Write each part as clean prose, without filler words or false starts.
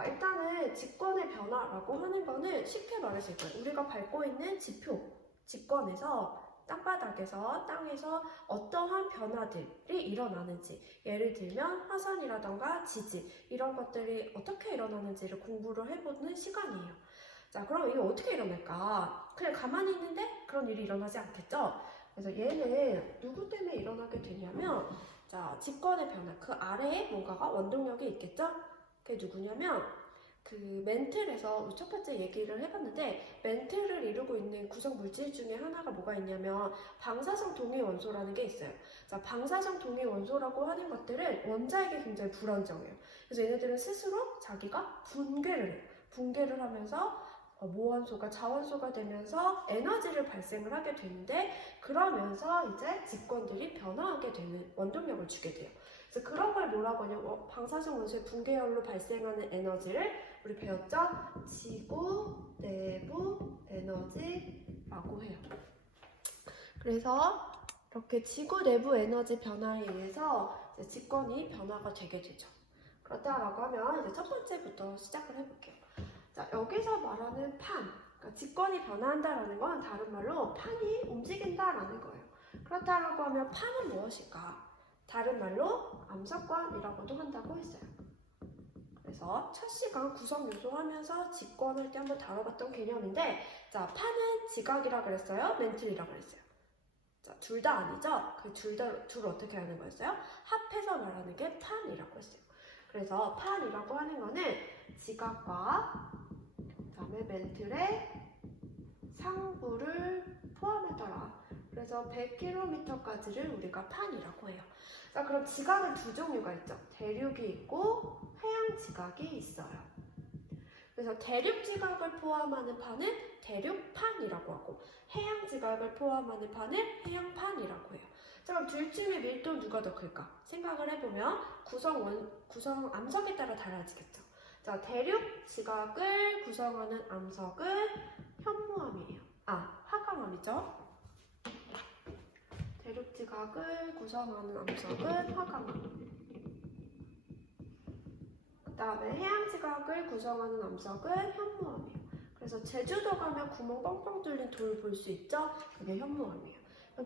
자, 일단은 직권의 변화라고 하는 거는 쉽게 말했을 거예요. 우리가 밟고 있는 지표, 직권에서 땅바닥에서, 땅에서 어떠한 변화들이 일어나는지, 예를 들면 화산이라던가 지진, 이런 것들이 어떻게 일어나는지를 공부를 해보는 시간이에요. 자, 그럼 이게 어떻게 일어날까? 그냥 가만히 있는데 그런 일이 일어나지 않겠죠? 그래서 얘는 누구 때문에 일어나게 되냐면, 자, 직권의 변화, 그 아래에 뭔가가 원동력이 있겠죠? 그게 누구냐면, 그 멘틀에서 첫 번째 얘기를 해봤는데, 멘틀을 이루고 있는 구성 물질 중에 하나가 뭐가 있냐면 방사성 동위 원소라는 게 있어요. 자, 방사성 동위 원소라고 하는 것들은 원자에게 굉장히 불안정해요. 그래서 얘네들은 스스로 자기가 붕괴를 해요. 붕괴를 하면서 모원소가 자원소가 되면서 에너지를 발생을 하게 되는데, 그러면서 이제 직권들이 변화하게 되는 원동력을 주게 돼요. 그래서 그런 걸 뭐라고 하냐면 방사성 원소의 붕괴열로 발생하는 에너지를 우리 배웠죠? 지구 내부 에너지라고 해요. 그래서 이렇게 지구 내부 에너지 변화에 의해서 이제 직권이 변화가 되게 되죠. 그렇다라고 하면 이제 첫 번째부터 시작을 해볼게요. 자, 여기서 말하는 판, 그러니까 직권이 변화한다라는 건 다른 말로 판이 움직인다라는 거예요. 그렇다라고 하면 판은 무엇일까? 다른 말로 암석권이라고도 한다고 했어요. 그래서 첫 시간 구성 요소 하면서 직권할 때 한번 다뤄봤던 개념인데, 자, 판은 지각이라 그랬어요? 멘틀이라 그랬어요? 자, 둘 다 아니죠? 그 둘 어떻게 하는 거였어요? 합해서 말하는 게 판이라고 했어요. 그래서 판이라고 하는 거는 지각과 그다음에 멘틀의 상부를 포함했더라. 그래서 100km까지를 우리가 판이라고 해요. 자, 그럼 지각은 두 종류가 있죠. 대륙이 있고 해양 지각이 있어요. 그래서 대륙 지각을 포함하는 판은 대륙판이라고 하고, 해양 지각을 포함하는 판을 해양판이라고 해요. 자, 그럼 둘 중에 밀도 누가 더 클까? 생각을 해보면 구성 암석에 따라 달라지겠죠. 자, 대륙 지각을 구성하는 암석은 현무암이에요. 화강암이죠. 대륙 지각을 구성하는 암석은 화강암. 그 다음에 해양 지각을 구성하는 암석은 현무암이에요. 그래서 제주도 가면 구멍 뻥뻥 뚫린 돌 볼 수 있죠? 그게 현무암이에요.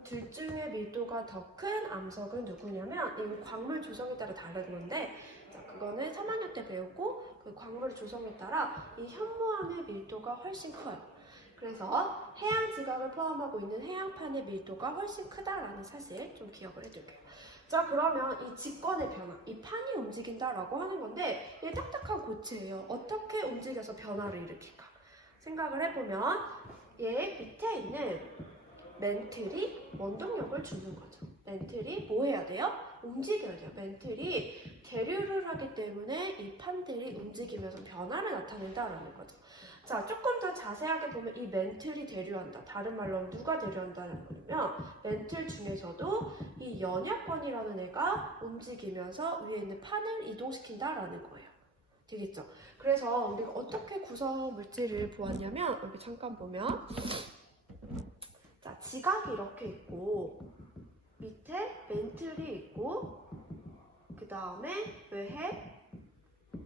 둘 중에 밀도가 더 큰 암석은 누구냐면, 이 광물 조성에 따라 다른 건데, 자, 그거는 3학년 때 배웠고, 그 광물 조성에 따라 이 현무암의 밀도가 훨씬 커요. 그래서 해양 지각을 포함하고 있는 해양판의 밀도가 훨씬 크다라는 사실 좀 기억을 해둘게요. 자, 그러면 이 직권의 변화, 이 판이 움직인다라고 하는 건데, 이게 딱딱한 고체예요. 어떻게 움직여서 변화를 일으킬까? 생각을 해보면 얘 밑에 있는 멘틀이 원동력을 주는 거죠. 멘틀이 뭐 해야 돼요? 움직여야 돼요. 멘틀이 대류를 하기 때문에 이 판들이 움직이면서 변화를 나타낸다라는 거죠. 자, 조금 더 자세하게 보면 이 멘틀이 대류한다. 다른 말로 누가 대류한다는 거냐면, 멘틀 중에서도 이 연약권이라는 애가 움직이면서 위에 있는 판을 이동시킨다라는 거예요. 되겠죠? 그래서 우리가 어떻게 구성 물질을 보았냐면, 여기 잠깐 보면, 자, 지각이 이렇게 있고, 밑에 멘틀이 있고, 그 다음에 외핵,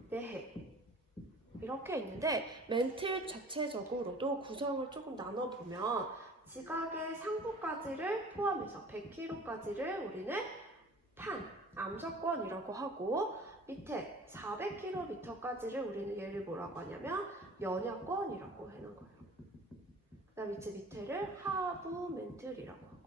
내핵 이렇게 있는데, 멘틀 자체적으로도 구성을 조금 나눠보면 지각의 상부까지를 포함해서 100km까지를 우리는 판, 암석권이라고 하고, 밑에 400km까지를 우리는 얘를 뭐라고 하냐면 연약권이라고 하는 거예요. 그 다음 밑에를 하부 멘틀이라고 하고.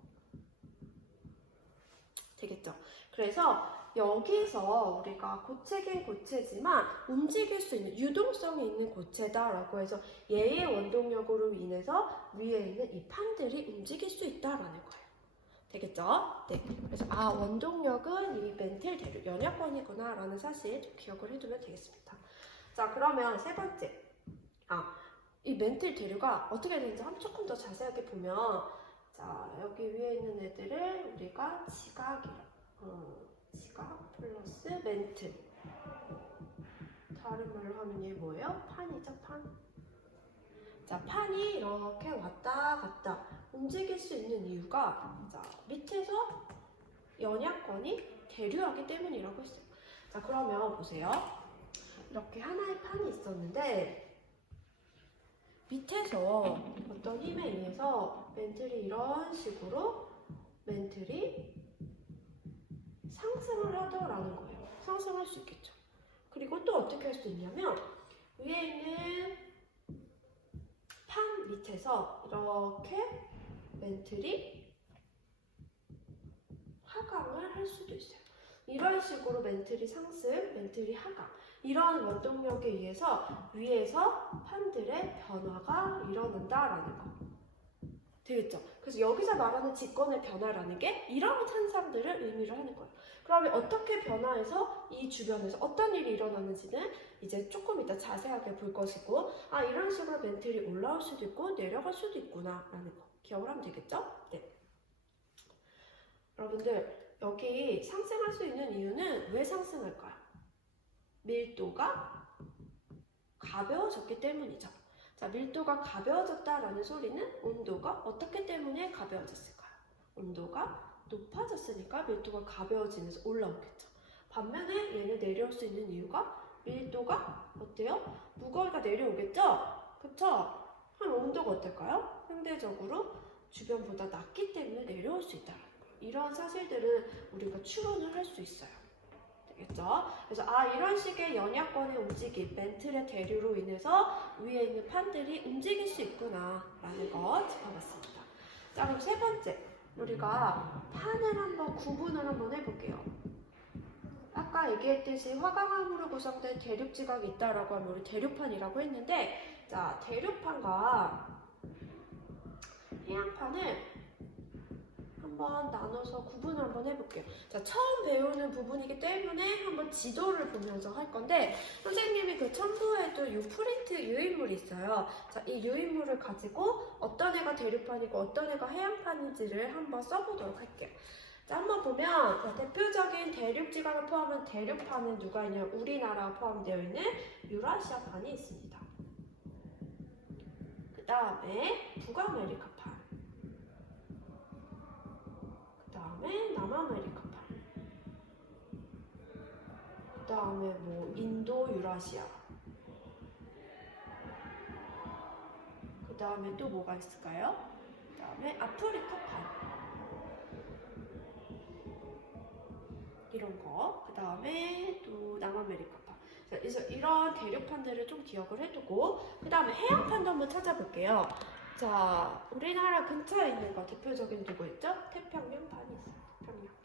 되겠죠? 그래서 여기서 우리가 고체긴 고체지만 움직일 수 있는 유동성이 있는 고체다라고 해서 얘의 원동력으로 인해서 위에 있는 이 판들이 움직일 수 있다라는 거예요. 되겠죠? 네. 그래서 원동력은 이 멘틀 대륙 연약권이구나 라는 사실 좀 기억을 해두면 되겠습니다. 자, 그러면 세 번째. 이 멘틀 대류가 어떻게 되는지 한번 조금 더 자세하게 보면, 자, 여기 위에 있는 애들을 우리가 지각 플러스 멘틀. 다른 말로 하면 얘 뭐예요? 판이죠, 판. 자, 판이 이렇게 왔다 갔다 움직일 수 있는 이유가, 자, 밑에서 연약권이 대류하기 때문이라고 했어요. 자, 그러면 보세요. 이렇게 하나의 판이 있었는데 밑에서 어떤 힘에 의해서 멘틀이 이런 식으로 멘틀이 상승을 하더라는 거예요. 상승할 수 있겠죠. 그리고 또 어떻게 할 수 있냐면 위에 있는 판 밑에서 이렇게 멘틀이 하강을 할 수도 있어요. 이런 식으로 멘틀이 상승, 멘틀이 하강, 이런 원동력에 의해서 위에서 판들의 변화가 일어난다라는 거. 되겠죠? 그래서 여기서 말하는 직권의 변화라는 게 이런 현상들을 의미를 하는 거예요. 그러면 어떻게 변화해서 이 주변에서 어떤 일이 일어나는지는 이제 조금 이따 자세하게 볼 것이고, 아, 이런 식으로 멘틀이 올라올 수도 있고 내려갈 수도 있구나 라는 거 기억을 하면 되겠죠? 네. 여러분들, 여기 상승할 수 있는 이유는 왜 상승할까요? 밀도가 가벼워졌기 때문이죠. 자, 밀도가 가벼워졌다라는 소리는 온도가 어떻기 때문에 가벼워졌을까요? 온도가 높아졌으니까 밀도가 가벼워지면서 올라오겠죠. 반면에 얘는 내려올 수 있는 이유가 밀도가 어때요? 무거우니까 내려오겠죠? 그쵸? 그럼 온도가 어떨까요? 상대적으로 주변보다 낮기 때문에 내려올 수 있다는 거예요. 이런 사실들은 우리가 추론을 할 수 있어요. 되겠죠? 그래서 아, 이런 식의 연약권의 움직임, 멘틀의 대류로 인해서 위에 있는 판들이 움직일 수 있구나 라는 거 짚어봤습니다. 자, 그럼 세 번째, 우리가 판을 한번 구분을 한번 해볼게요. 아까 얘기했듯이 화강암으로 구성된 대륙지각이 있다라고 하면 우리 대류판이라고 했는데, 자, 대류판과 해양판을 한번 나눠서 구분을 한번 해볼게요. 자, 처음 배우는 부분이기 때문에 한번 지도를 보면서 할 건데, 선생님이 그 첨부에도 이 프린트 유인물이 있어요. 자, 이 유인물을 가지고 어떤 애가 대류판이고 어떤 애가 해양판인지를 한번 써보도록 할게요. 자, 한번 보면 대표적인 대륙지각을 포함한 대륙판은 누가 있냐? 우리나라가 포함되어 있는 유라시아판이 있습니다. 그 다음에 북아메리카판, 그 다음에 남아메리카판, 그 다음에 뭐 인도 유라시아, 그 다음에 또 뭐가 있을까요? 그 다음에 아프리카판, 이런 거, 그 다음에 또 남아메리카판. 그래서 이런 대륙판들을 좀 기억을 해두고, 그 다음에 해양판도 한번 찾아볼게요. 자, 우리나라 근처에 있는 거 대표적인 누구 있죠? 태평양판이 있어요. 태평양판.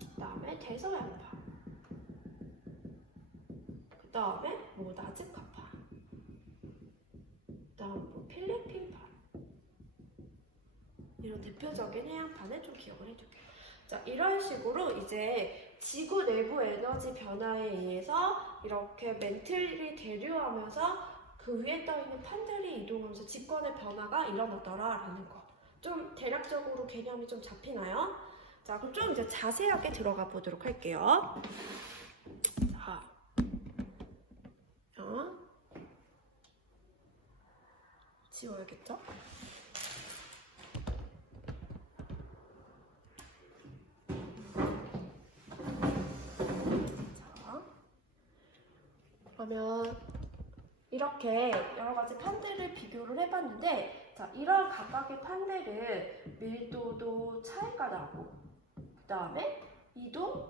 그 다음에 대서양판. 그 다음에 뭐 나즈카판. 그 다음 뭐 필리핀판. 이런 대표적인 해양판을 좀 기억을 해둘게요. 자, 이런 식으로 이제 지구 내부 에너지 변화에 의해서 이렇게 멘틀이 대류하면서 그 위에 떠있는 판들이 이동하면서 직권의 변화가 일어났더라라는 거. 좀 대략적으로 개념이 좀 잡히나요? 자, 그럼 좀 이제 자세하게 들어가 보도록 할게요. 자, 지워야겠죠? 그러면 이렇게 여러 가지 판들을 비교를 해봤는데, 자, 이런 각각의 판들은 밀도도 차이가 나고, 그 다음에 이동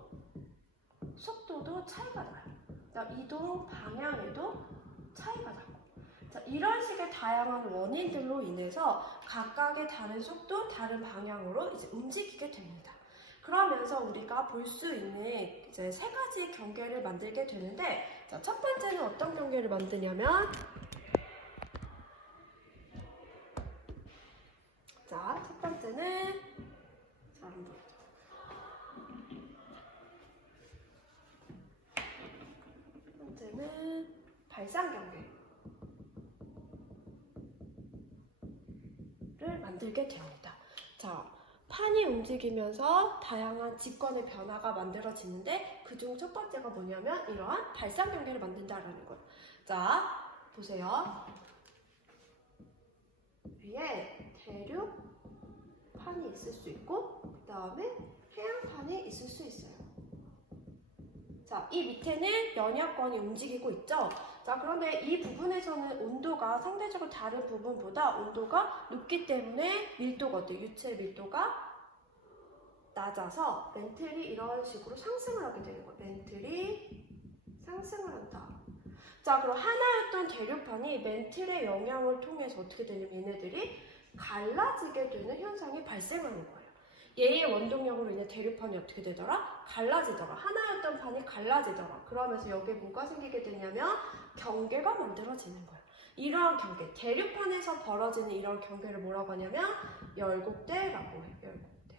속도도 차이가 나요. 자, 이동 방향에도 차이가 나고. 자, 이런 식의 다양한 원인들로 인해서 각각의 다른 속도, 다른 방향으로 이제 움직이게 됩니다. 그러면서 우리가 볼 수 있는 이제 세 가지 경계를 만들게 되는데, 자, 첫 번째는 어떤 경계를 만드냐면, 자, 첫 번째는 발상 경계를 만들게 됩니다. 자, 판이 움직이면서 다양한 직권의 변화가 만들어지는데 그중 첫 번째가 뭐냐면 이러한 발상 경계를 만든다라는 거예요. 자, 보세요. 위에 대륙판이 있을 수 있고 그 다음에 해양판이 있을 수 있어요. 자, 이 밑에는 연약권이 움직이고 있죠. 자, 그런데 이 부분에서는 온도가 상대적으로 다른 부분보다 온도가 높기 때문에 밀도가 어때요? 유체 밀도가 낮아서 멘틀이 이런 식으로 상승을 하게 되는 거예요. 멘틀이 상승을 한다. 자, 그럼 하나였던 대류판이 멘틀의 영향을 통해서 어떻게 되냐면 얘네들이 갈라지게 되는 현상이 발생하는 거예요. 얘의 원동력으로 인해 대류판이 어떻게 되더라? 갈라지더라. 하나였던 판이 갈라지더라. 그러면서 여기에 뭐가 생기게 되냐면 경계가 만들어지는 거예요. 이러한 경계, 대류판에서 벌어지는 이런 경계를 뭐라고 하냐면 열곡대라고 해요. 열곡대.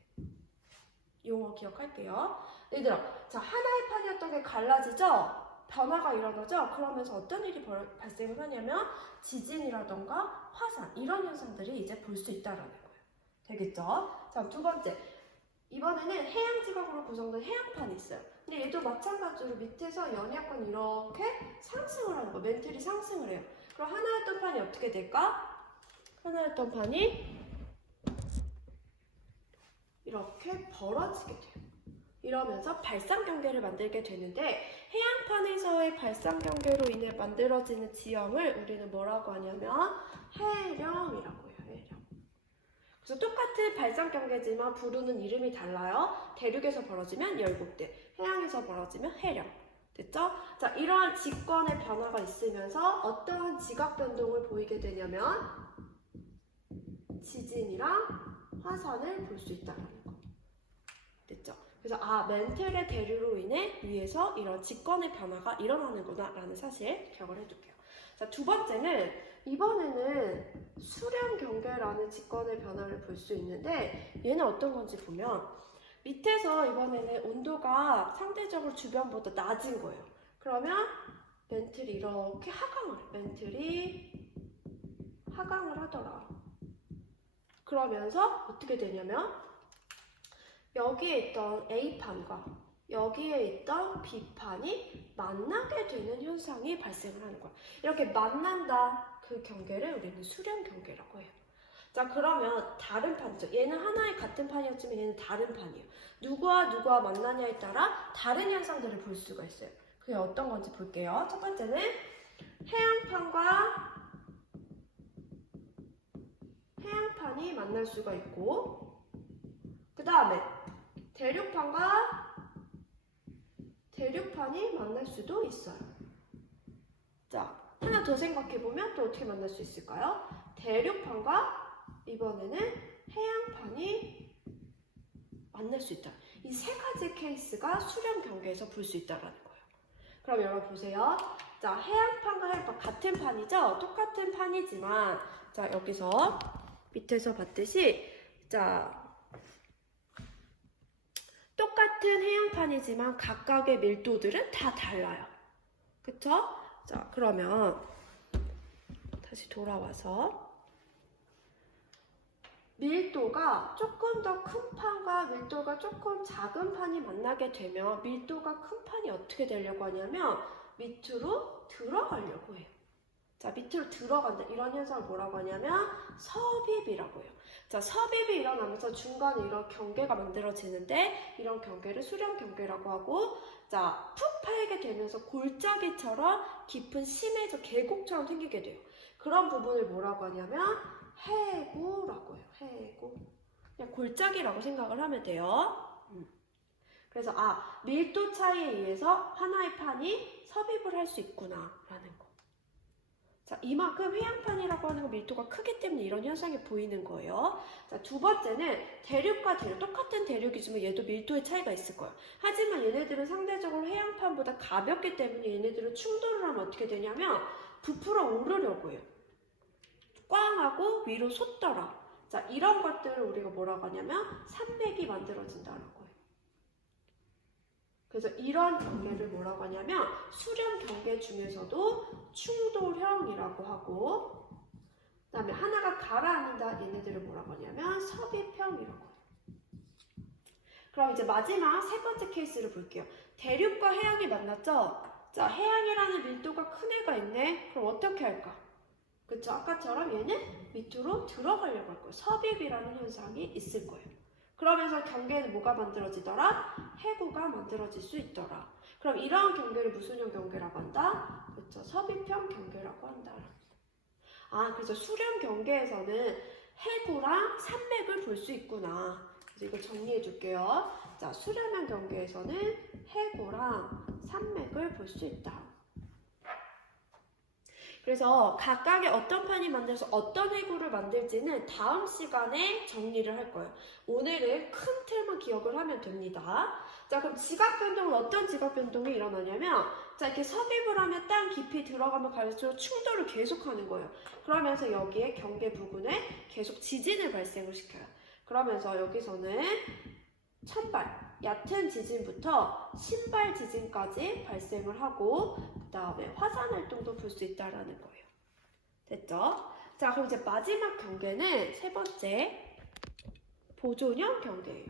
용어 기억할게요. 얘들아, 자, 하나의 판이었던 게 갈라지죠? 변화가 일어나죠? 그러면서 어떤 일이 발생을 하냐면 지진이라던가 화산 이런 현상들이 이제 볼 수 있다라는 거예요. 되겠죠? 자, 두 번째. 이번에는 해양 지각으로 구성된 해양판이 있어요. 근데 얘도 마찬가지로 밑에서 연약권 이렇게 상승을 하는 거예요. 멘틀이 상승을 해요. 그럼 하나였던 판이 어떻게 될까? 하나였던 판이 이렇게 벌어지게 돼요. 이러면서 발상 경계를 만들게 되는데 해양판에서의 발상 경계로 인해 만들어지는 지형을 우리는 뭐라고 하냐면 해령이라고 해요. 해령. 그래서 똑같은 발상 경계지만 부르는 이름이 달라요. 대륙에서 벌어지면 열곡대, 해양에서 벌어지면 해령. 됐죠? 자, 이러한 직권의 변화가 있으면서 어떠한 지각 변동을 보이게 되냐면 지진이랑 화산을 볼 수 있다는 거. 됐죠? 그래서 멘틀의 대류로 인해 위에서 이런 직권의 변화가 일어나는구나 라는 사실 기억을 해둘게요. 자, 두 번째는 이번에는 수렴 경계라는 직권의 변화를 볼 수 있는데 얘는 어떤 건지 보면 밑에서 이번에는 온도가 상대적으로 주변보다 낮은 거예요. 그러면 멘틀이 이렇게 하강을 해요. 멘틀이 하강을 하더라. 그러면서 어떻게 되냐면 여기에 있던 A판과 여기에 있던 B판이 만나게 되는 현상이 발생을 하는 거야. 이렇게 만난다. 그 경계를 우리는 수렴 경계라고 해요. 자, 그러면 다른 판이죠. 얘는 하나의 같은 판이었지만 얘는 다른 판이에요. 누구와 만나냐에 따라 다른 현상들을 볼 수가 있어요. 그게 어떤 건지 볼게요. 첫 번째는 해양판이 만날 수가 있고 그 다음에 대륙판이 만날 수도 있어요. 자, 하나 더 생각해보면 또 어떻게 만날 수 있을까요? 대륙판과 이번에는 해양판이 만날 수 있다. 이 세 가지 케이스가 수렴 경계에서 볼 수 있다는 거예요. 그럼 여러분 보세요. 자, 해양판과 해양판 같은 판이죠? 똑같은 판이지만 자, 여기서 밑에서 봤듯이 자, 똑같은 해양판이지만 각각의 밀도들은 다 달라요. 그쵸? 자, 그러면 다시 돌아와서 밀도가 조금 더 큰 판과 밀도가 조금 작은 판이 만나게 되면 밀도가 큰 판이 어떻게 되려고 하냐면 밑으로 들어가려고 해요. 자, 밑으로 들어간다. 이런 현상을 뭐라고 하냐면 섭입이라고 해요. 자, 섭입이 일어나면서 중간에 이런 경계가 만들어지는데 이런 경계를 수렴 경계라고 하고 자, 푹 파이게 되면서 골짜기처럼 깊은 심해져 계곡처럼 생기게 돼요. 그런 부분을 뭐라고 하냐면 해구라고 해요. 해구. 그냥 골짜기라고 생각을 하면 돼요. 그래서 밀도 차이에 의해서 하나의 판이 섭입을 할 수 있구나 라는 거. 자, 이만큼 해양판이라고 하는 건 밀도가 크기 때문에 이런 현상이 보이는 거예요. 자, 두 번째는 대륙과 대륙, 똑같은 대륙이지만 얘도 밀도의 차이가 있을 거예요. 하지만 얘네들은 상대적으로 해양판보다 가볍기 때문에 얘네들은 충돌을 하면 어떻게 되냐면 부풀어 오르려고 해요. 꽝 하고 위로 솟더라. 자, 이런 것들을 우리가 뭐라고 하냐면 산맥이 만들어진다는 거예요. 그래서 이런 경계를 뭐라고 하냐면 수렴 경계 중에서도 충돌형이라고 하고 그 다음에 하나가 가라앉는다 얘네들을 뭐라고 하냐면 섭입형이라고 해요. 그럼 이제 마지막 세 번째 케이스를 볼게요. 대륙과 해양이 만났죠? 자, 해양이라는 밀도가 큰 애가 있네. 그럼 어떻게 할까? 그쵸? 아까처럼 얘는 밑으로 들어가려고 할 거예요. 섭입이라는 현상이 있을 거예요. 그러면서 경계에는 뭐가 만들어지더라? 해구가 만들어질 수 있더라. 그럼 이러한 경계를 무슨 경계라고 한다? 그렇죠. 섭입형 경계라고 한다. 그래서 수렴 경계에서는 해구랑 산맥을 볼 수 있구나. 그래서 이거 정리해 줄게요. 자, 수렴형 경계에서는 해구랑 산맥을 볼 수 있다. 그래서 각각의 어떤 판이 만들어서 어떤 해구를 만들지는 다음 시간에 정리를 할 거예요. 오늘은 큰 틀만 기억을 하면 됩니다. 자, 그럼 지각 변동은 어떤 지각 변동이 일어나냐면, 자, 이렇게 섭입을 하면 땅 깊이 들어가면 갈수록 충돌을 계속하는 거예요. 그러면서 여기에 경계 부근에 계속 지진을 발생을 시켜요. 그러면서 여기서는 천발, 얕은 지진부터 신발 지진까지 발생을 하고 그 다음에 화산 활동도 볼 수 있다라는 거예요. 됐죠? 자, 그럼 이제 마지막 경계는 세 번째 보존형 경계예요.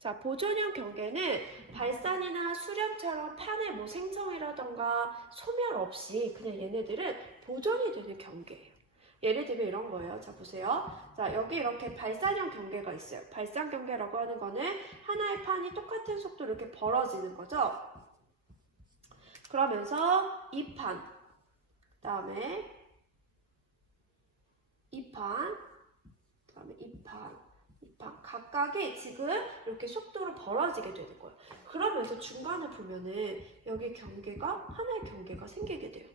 자, 보존형 경계는 발산이나 수렴처럼 판의 뭐 생성이라던가 소멸 없이 그냥 얘네들은 보존이 되는 경계예요. 예를 들면 이런 거예요. 자, 보세요. 자, 여기 이렇게 발산형 경계가 있어요. 발산 경계라고 하는 거는 하나의 판이 똑같은 속도로 이렇게 벌어지는 거죠. 그러면서 이 판, 그 다음에 이 판, 그 다음에 이 판, 각각이 지금 이렇게 속도로 벌어지게 되는 거예요. 그러면서 중간에 보면은 여기 경계가 하나의 경계가 생기게 돼요.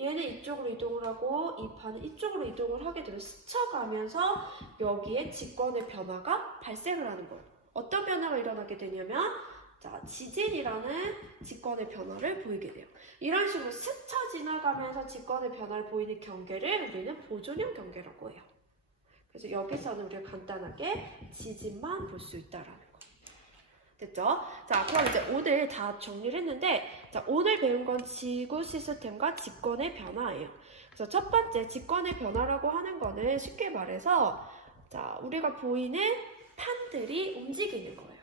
얘는 이쪽으로 이동을 하고 이 판은 이쪽으로 이동을 하게 되면 스쳐가면서 여기에 직권의 변화가 발생을 하는 거예요. 어떤 변화가 일어나게 되냐면 자, 지진이라는 직권의 변화를 보이게 돼요. 이런 식으로 스쳐 지나가면서 직권의 변화를 보이는 경계를 우리는 보존형 경계라고 해요. 그래서 여기서는 우리가 간단하게 지진만 볼 수 있다라는 거. 됐죠? 자, 그럼 이제 오늘 다 정리를 했는데, 자, 오늘 배운 건 지구 시스템과 직권의 변화예요. 그래서 첫 번째, 직권의 변화라고 하는 거는 쉽게 말해서, 자, 우리가 보이는 판들이 움직이는 거예요.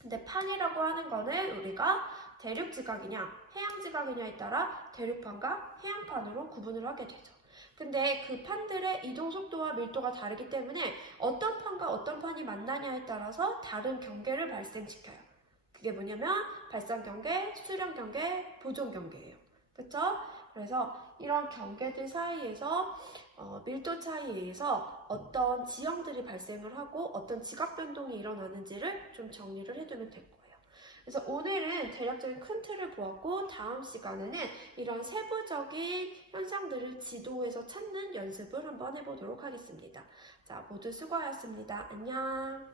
근데 판이라고 하는 거는 우리가 대륙 지각이냐, 해양 지각이냐에 따라 대륙판과 해양판으로 구분을 하게 되죠. 근데 그 판들의 이동 속도와 밀도가 다르기 때문에 어떤 판과 어떤 판이 만나냐에 따라서 다른 경계를 발생시켜요. 그게 뭐냐면 발산 경계, 수렴 경계, 보존 경계예요. 그렇죠? 그래서 이런 경계들 사이에서 밀도 차이에 의해서 어떤 지형들이 발생을 하고 어떤 지각 변동이 일어나는지를 좀 정리를 해두면 될 거예요. 그래서 오늘은 대략적인 큰 틀을 보았고 다음 시간에는 이런 세부적인 현상들을 지도에서 찾는 연습을 한번 해보도록 하겠습니다. 자, 모두 수고하셨습니다. 안녕.